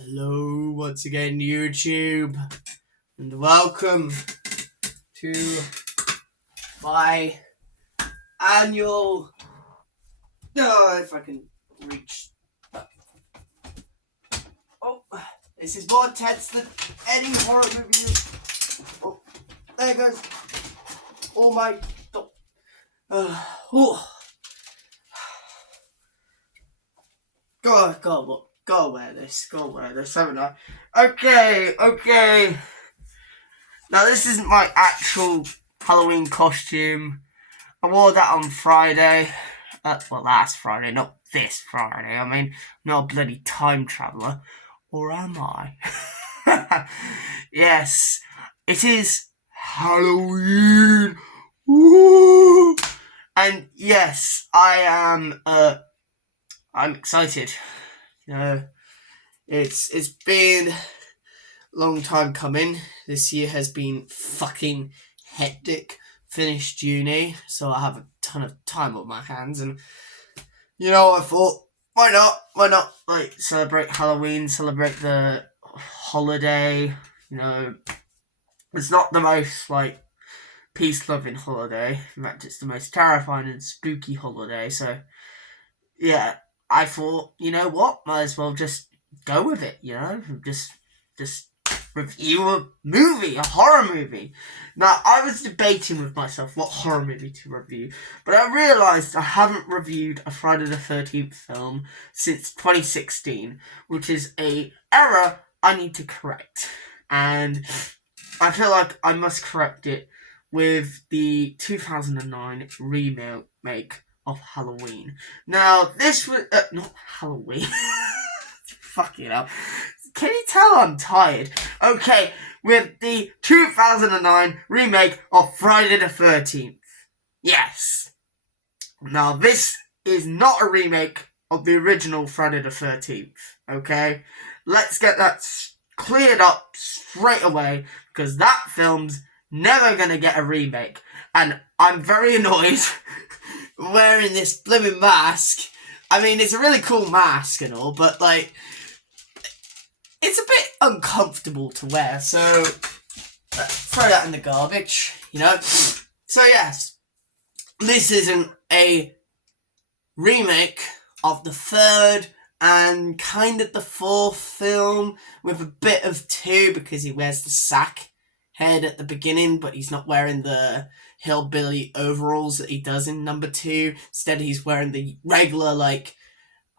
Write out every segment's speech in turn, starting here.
Hello once again, YouTube, and welcome to my annual. If I can reach. Oh, this is more tense than any horror review. Oh, there goes. Oh my. Oh. Go wear this, haven't I? Okay. Now, this isn't my actual Halloween costume. I wore that on Friday. Last Friday, not this Friday. I mean, I'm not a bloody time traveller. Or am I? Yes, it is Halloween. Woo! And yes, I'm excited. It's been a long time coming. This year has been fucking hectic. Finished uni, so I have a ton of time on my hands, and I thought, why not like celebrate Halloween, celebrate the holiday. It's not the most like peace-loving holiday. In fact, it's the most terrifying and spooky holiday. So yeah, I thought, you know what, might as well just go with it. Just review a horror movie. Now, I was debating with myself what horror movie to review, but I realised I haven't reviewed a Friday the 13th film since 2016, which is an error I need to correct. And I feel like I must correct it with the 2009 remake of Halloween. Now, this was... not Halloween. Fucking hell. Can you tell I'm tired? Okay, with the 2009 remake of Friday the 13th. Yes. Now, this is not a remake of the original Friday the 13th. Okay? Let's get that cleared up straight away, because that film's never gonna get a remake. And I'm very annoyed wearing this blooming mask. I mean, it's a really cool mask and all, but like, it's a bit uncomfortable to wear, so let's throw that in the garbage, So yes, this isn't a remake of the third and kind of the fourth film, with a bit of two, because he wears the sack head at the beginning, but he's not wearing the hillbilly overalls that he does in number two. Instead, he's wearing the regular, like,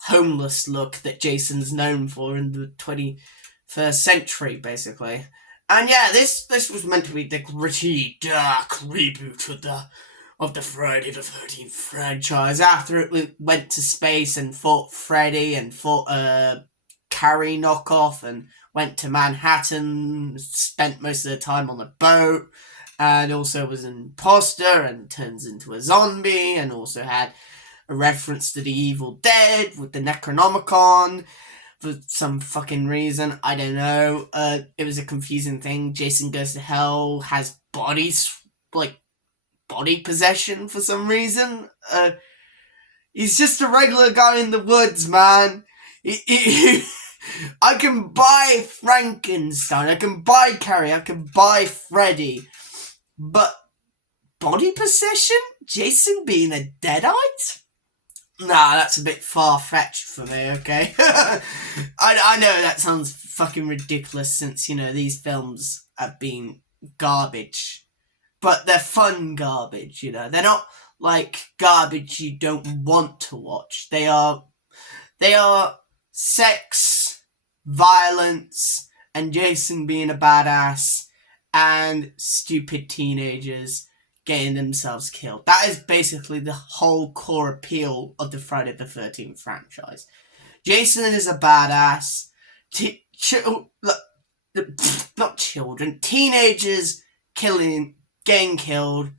homeless look that Jason's known for in the 21st century, basically. And yeah, this was meant to be the gritty, dark reboot of the Friday the 13th franchise, after it went to space and fought Freddy and fought a Carrie knockoff and went to Manhattan, spent most of the time on a boat, and also was an imposter and turns into a zombie, and also had a reference to the Evil Dead with the Necronomicon for some fucking reason. I don't know. It was a confusing thing. Jason Goes to Hell has bodies, like body possession for some reason. He's just a regular guy in the woods, man. I can buy Frankenstein, I can buy Carrie, I can buy Freddy, but body possession? Jason being a deadite? Nah, that's a bit far-fetched for me, okay? I know that sounds fucking ridiculous, since, these films have been garbage. But they're fun garbage, They're not, like, garbage you don't want to watch. They are sex, violence, and Jason being a badass, and stupid teenagers getting themselves killed. That is basically the whole core appeal of the Friday the 13th franchise. Jason is a badass. Not children. Teenagers getting killed.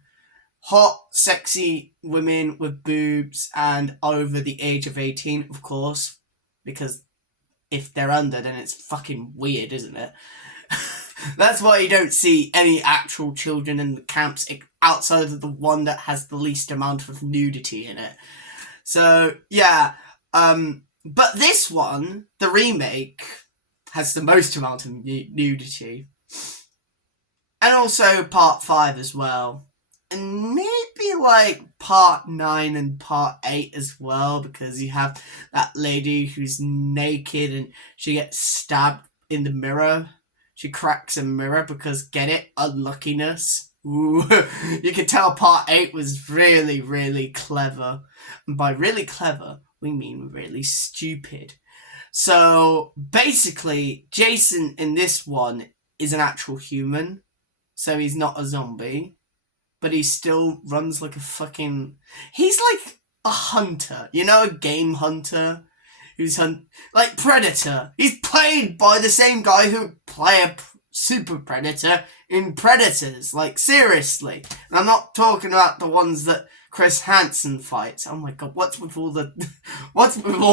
Hot, sexy women with boobs and over the age of 18, of course. Because if they're under, then it's fucking weird, isn't it? That's why you don't see any actual children in the camps outside of the one that has the least amount of nudity in it. So, yeah. But this one, the remake, has the most amount of nudity. And also part 5 as well. And maybe like part 9 and part 8 as well, because you have that lady who's naked and she gets stabbed in the mirror. She cracks a mirror because, get it, unluckiness. Ooh. You can tell part 8 was really, really clever. And by really clever, we mean really stupid. So basically, Jason in this one is an actual human. So he's not a zombie. But he still runs like a fucking... He's like a hunter. You know, a game hunter? Who's like Predator. He's played by the same guy who played a super predator in Predators. Like, seriously. And I'm not talking about the ones that Chris Hansen fights. Oh my god, what's with all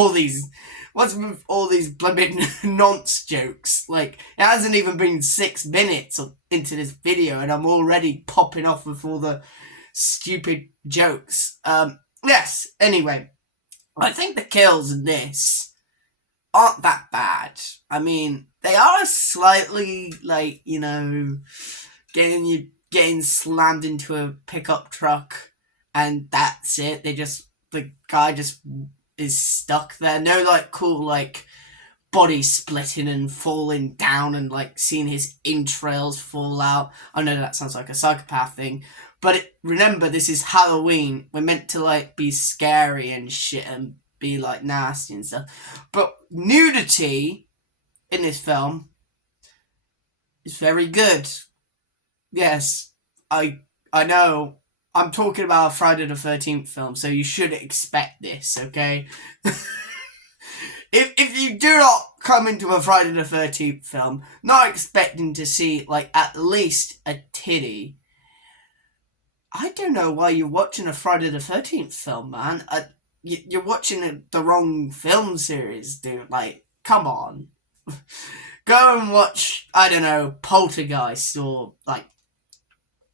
these blooming nonce jokes? Like, it hasn't even been 6 minutes into this video and I'm already popping off with all the stupid jokes. Yes, anyway. I think the kills in this aren't that bad. I mean, they are slightly, like, you know, getting slammed into a pickup truck and that's it. The guy just is stuck there. No, like, cool, like, body splitting and falling down and, like, seeing his entrails fall out. I know that sounds like a psychopath thing. But remember, this is Halloween. We're meant to, like, be scary and shit and be, like, nasty and stuff. But nudity in this film is very good. Yes, I know. I'm talking about a Friday the 13th film, so you should expect this, okay? If you do not come into a Friday the 13th film not expecting to see, like, at least a titty, I don't know why you're watching a Friday the 13th film, man. You're watching the wrong film series, dude. Like, come on. Go and watch, I don't know, Poltergeist or, like,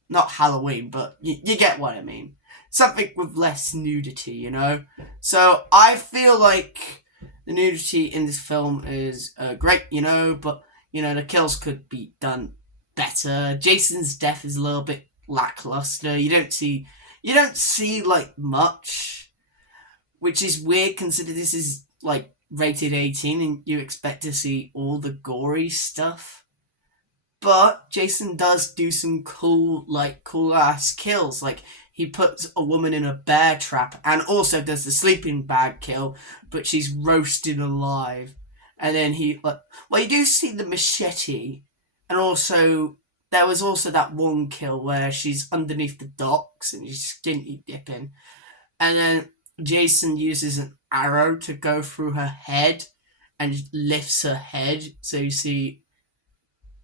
not Halloween, but you get what I mean. Something with less nudity, you know? So, I feel like the nudity in this film is great, you know, but, you know, the kills could be done better. Jason's death is a little bit lackluster. You don't see like much, which is weird considering this is like rated 18 and you expect to see all the gory stuff. But Jason does do some cool ass kills. Like, he puts a woman in a bear trap and also does the sleeping bag kill, but she's roasted alive. And then you do see the machete, and also there was also that one kill where she's underneath the docks and she's skinny dipping. And then Jason uses an arrow to go through her head and lifts her head. So you see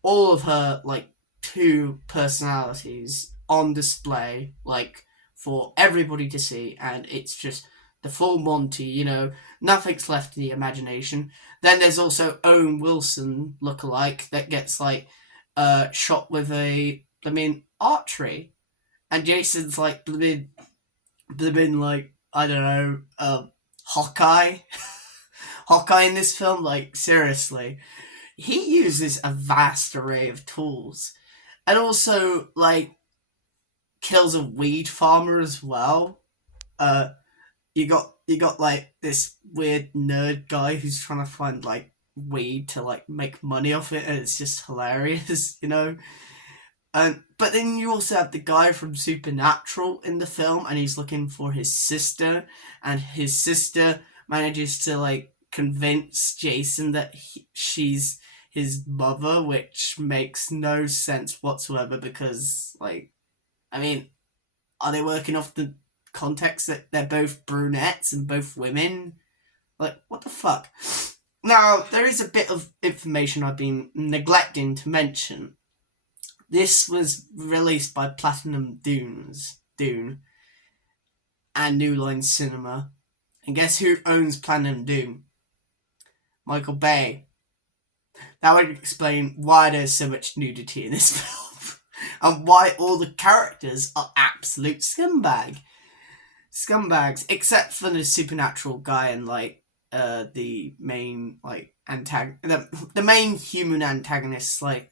all of her, like, 2 personalities on display, like, for everybody to see. And it's just the full Monty, you know, nothing's left to the imagination. Then there's also Owen Wilson lookalike that gets, like, shot with archery. And Jason's like blibbing like, I don't know, Hawkeye. Hawkeye in this film, like, seriously. He uses a vast array of tools. And also, like, kills a weed farmer as well. You got like this weird nerd guy who's trying to find, like, weed to, like, make money off it, and it's just hilarious, you know. But then you also have the guy from Supernatural in the film, and he's looking for his sister, and his sister manages to, like, convince Jason that she's his mother, which makes no sense whatsoever because, like, I mean, are they working off the context that they're both brunettes and both women? Like, what the fuck? Now, there is a bit of information I've been neglecting to mention. This was released by Platinum Dune and New Line Cinema. And guess who owns Platinum Dune? Michael Bay. That would explain why there's so much nudity in this film. And why all the characters are absolute scumbags. Except for the Supernatural guy and, like, the main like the main human antagonist's like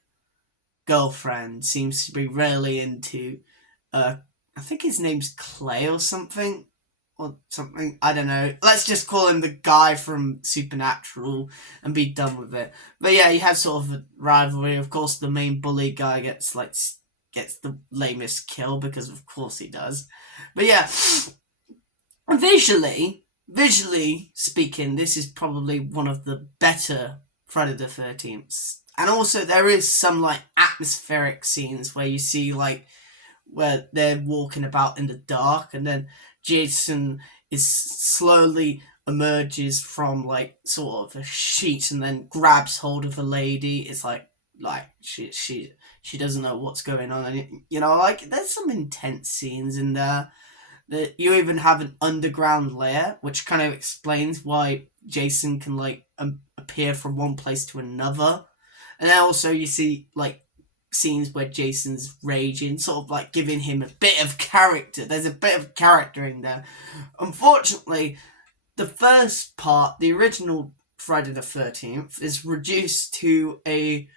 girlfriend seems to be really into I think his name's Clay or something. Or something, I don't know. Let's just call him the guy from Supernatural and be done with it. But yeah, you have sort of a rivalry. Of course, the main bully guy gets the lamest kill because of course he does. But yeah, visually speaking, this is probably one of the better Friday the 13th. And also there is some like atmospheric scenes where you see like where they're walking about in the dark and then Jason is slowly emerges from like sort of a sheet and then grabs hold of a lady. It's like she doesn't know what's going on, and you know, like there's some intense scenes in there. That you even have an underground lair, which kind of explains why Jason can like appear from one place to another. And then also you see like scenes where Jason's raging, sort of like giving him a bit of character. There's a bit of character in there. Unfortunately, the first part, the original Friday the 13th, is reduced to a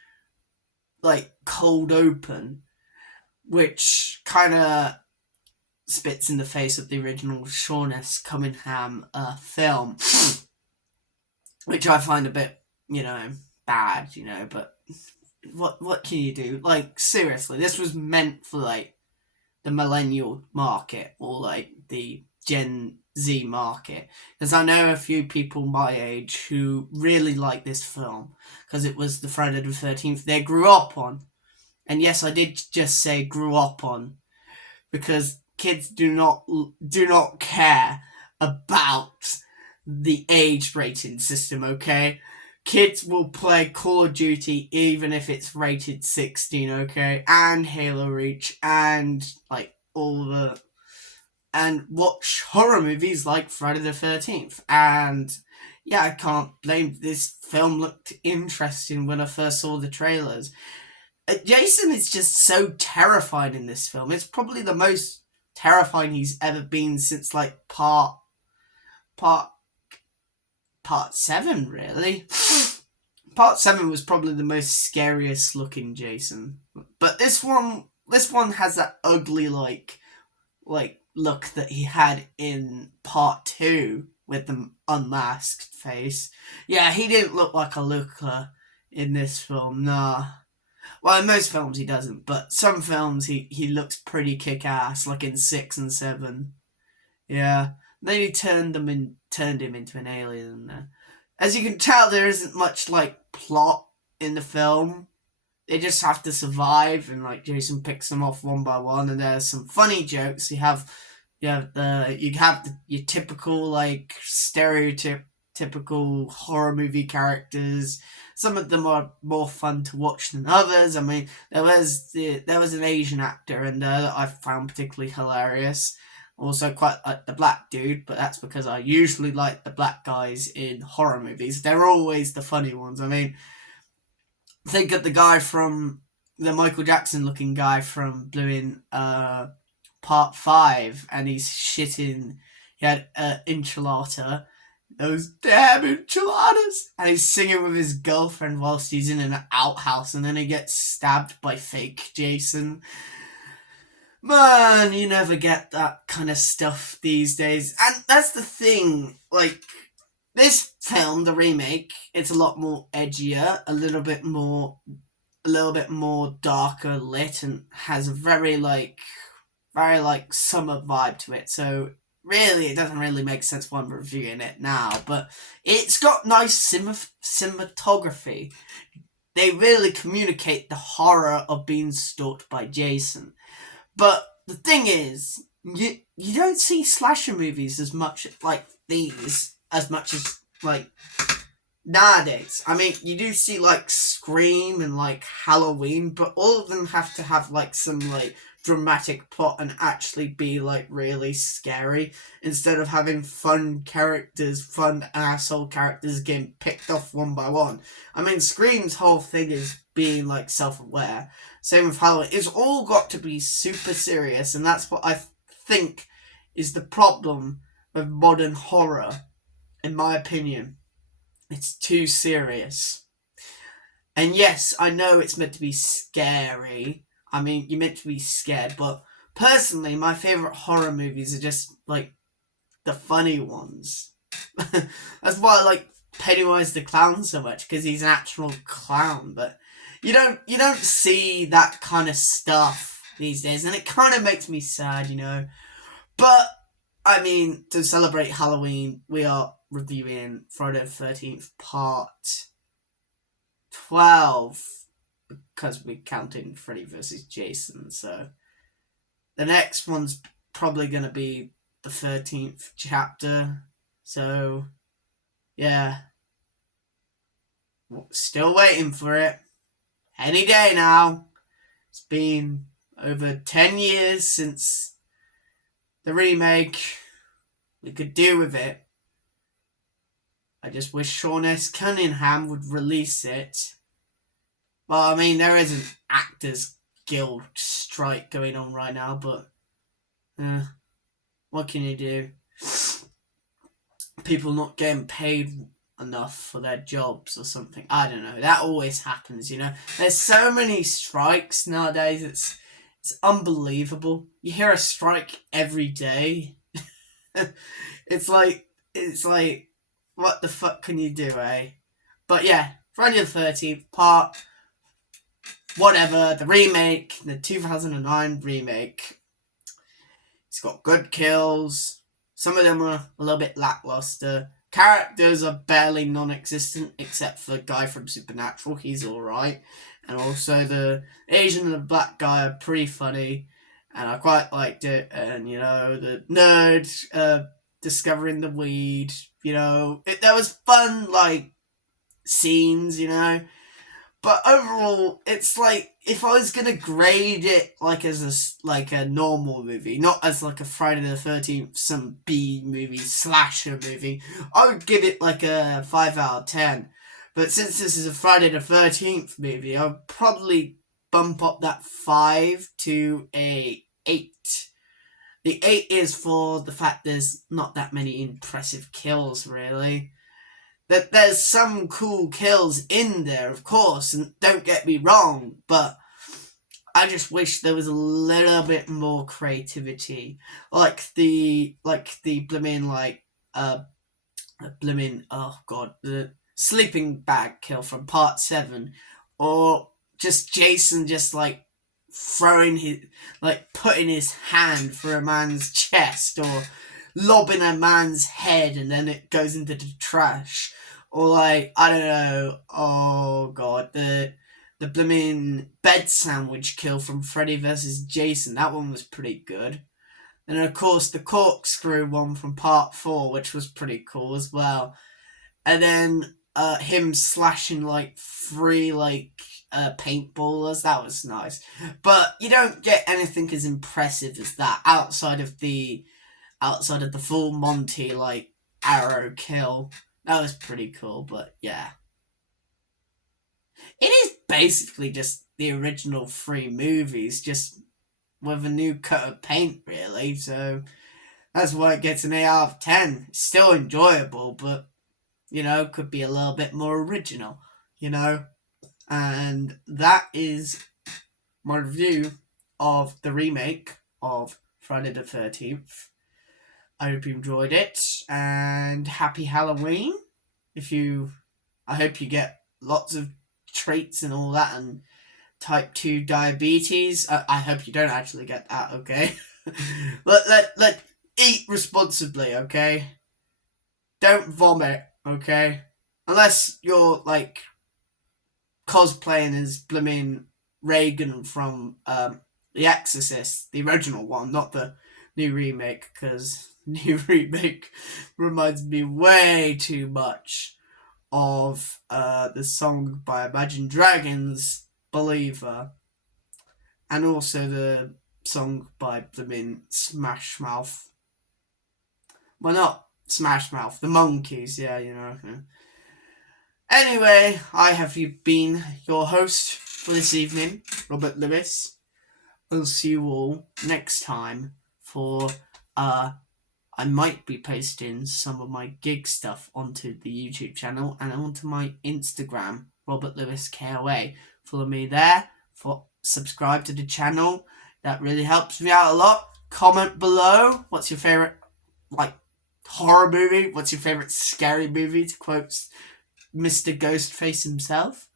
like cold open, which kind of spits in the face of the original Sean S. Cunningham film, which I find a bit, you know, bad, you know, but what can you do? Like, seriously, this was meant for, like, the millennial market or, like, the Gen Z market. Because I know a few people my age who really like this film because it was the Friday the 13th they grew up on. And yes, I did just say grew up on because kids do not care about the age rating system, okay? Kids will play Call of Duty even if it's rated 16, okay? And Halo Reach and like all the and watch horror movies like Friday the 13th. And yeah, I can't blame this film looked interesting when I first saw the trailers. Jason is just so terrifying in this film. It's probably the most terrifying he's ever been since like part 7, really. Part 7 was probably the most scariest looking Jason. But this one has that ugly like look that he had in part 2 with the unmasked face. Yeah, he didn't look like a looker in this film, nah. Well, in most films he doesn't, but some films he looks pretty kick-ass, like in 6 and 7. Yeah. Then he turned him into an alien. As you can tell, there isn't much like plot in the film. They just have to survive, and like Jason picks them off one by one. And there's some funny jokes. You have your typical like stereotypical horror movie characters. Some of them are more fun to watch than others. I mean, there was an Asian actor in there that I found particularly hilarious. Also quite like the black dude, but that's because I usually like the black guys in horror movies. They're always the funny ones. I mean, think of the guy from the Michael Jackson looking guy from Blue in part 5, and he's shitting. He had enchilada, those damn enchiladas, and he's singing with his girlfriend whilst he's in an outhouse, and then he gets stabbed by fake Jason. Man, you never get that kind of stuff these days. And that's the thing, like, this film, the remake, it's a lot more edgier, a little bit more darker lit, and has a very summer vibe to it. So really, it doesn't really make sense why I'm reviewing it now, but it's got nice cinematography. They really communicate the horror of being stalked by Jason. But the thing is, you don't see slasher movies as much like these as much as like nowadays. I mean, you do see like Scream and like Halloween, but all of them have to have like some like dramatic plot and actually be like really scary instead of having fun asshole characters getting picked off one by one. I mean, Scream's whole thing is being like self-aware. Same with Halloween. It's all got to be super serious, and that's what I think is the problem with modern horror. in my opinion, it's too serious. And yes, I know it's meant to be scary. I mean, you're meant to be scared, but personally, my favourite horror movies are just, like, the funny ones. That's why I like Pennywise the Clown so much, because he's an actual clown, but you don't see that kind of stuff these days, and it kind of makes me sad, But, I mean, to celebrate Halloween, we are reviewing Friday the 13th Part 12, because we're counting Freddy vs. Jason, so the next one's probably going to be the 13th chapter, so, yeah. Still waiting for it. Any day now. It's been over 10 years since the remake. We could do with it. I just wish Sean S. Cunningham would release it. Well, I mean, there is an Actors Guild strike going on right now, but what can you do? People not getting paid enough for their jobs or something. I don't know. That always happens, There's so many strikes nowadays. It's unbelievable. You hear a strike every day. It's like, what the fuck can you do, eh? But yeah, Friday the 13th part, whatever, the remake, the 2009 remake. It's got good kills. Some of them are a little bit lackluster. Characters are barely non-existent, except for the guy from Supernatural. He's alright. And also the Asian and the black guy are pretty funny. And I quite liked it. And, the nerd discovering the weed. There was fun, scenes, But overall, it's like, if I was gonna grade it as a normal movie, not as a Friday the 13th, some B movie, slasher movie, I would give it a 5 out of 10. But since this is a Friday the 13th movie, I would probably bump up that 5 to a 8. The 8 is for the fact there's not that many impressive kills, really. That there's some cool kills in there, of course, and don't get me wrong, but I just wish there was a little bit more creativity, the the sleeping bag kill from part 7, or just Jason just putting his hand through a man's chest, or lobbing a man's head and then it goes into the trash. Or I don't know, oh god, the blooming bed sandwich kill from Freddy vs. Jason, that one was pretty good. And of course the corkscrew one from part 4, which was pretty cool as well. And then him slashing 3 paintballers, that was nice. But you don't get anything as impressive as that outside of the full Monty arrow kill. That was pretty cool, but yeah. It is basically just the original 3 movies, just with a new coat of paint, really, so that's why it gets an 8 out of 10. It's still enjoyable, but, could be a little bit more original, And that is my review of the remake of Friday the 13th. I hope you enjoyed it, and happy Halloween. I hope you get lots of treats and all that, and type 2 diabetes. I hope you don't actually get that, okay? let eat responsibly, okay? Don't vomit, okay? Unless you're, cosplaying as blooming Reagan from The Exorcist, the original one, not the new remake, because new remake reminds me way too much of the song by Imagine Dragons, Believer, and also the song by blooming Smash Mouth. Well, not Smash Mouth, the Monkeys, yeah, Anyway, I have been your host for this evening, Robert Lewis. I'll see you all next time for I I might be posting some of my gig stuff onto the YouTube channel and onto my Instagram, Robert Lewis KOA. Follow me there. Subscribe to the channel. That really helps me out a lot. Comment below. What's your favourite horror movie? What's your favourite scary movie, to quote Mr. Ghostface himself?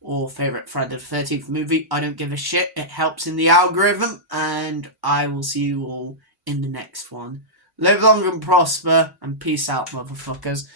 Or favourite Friday the 13th movie? I don't give a shit. It helps in the algorithm. And I will see you all in the next one. Live long and prosper, and peace out, motherfuckers.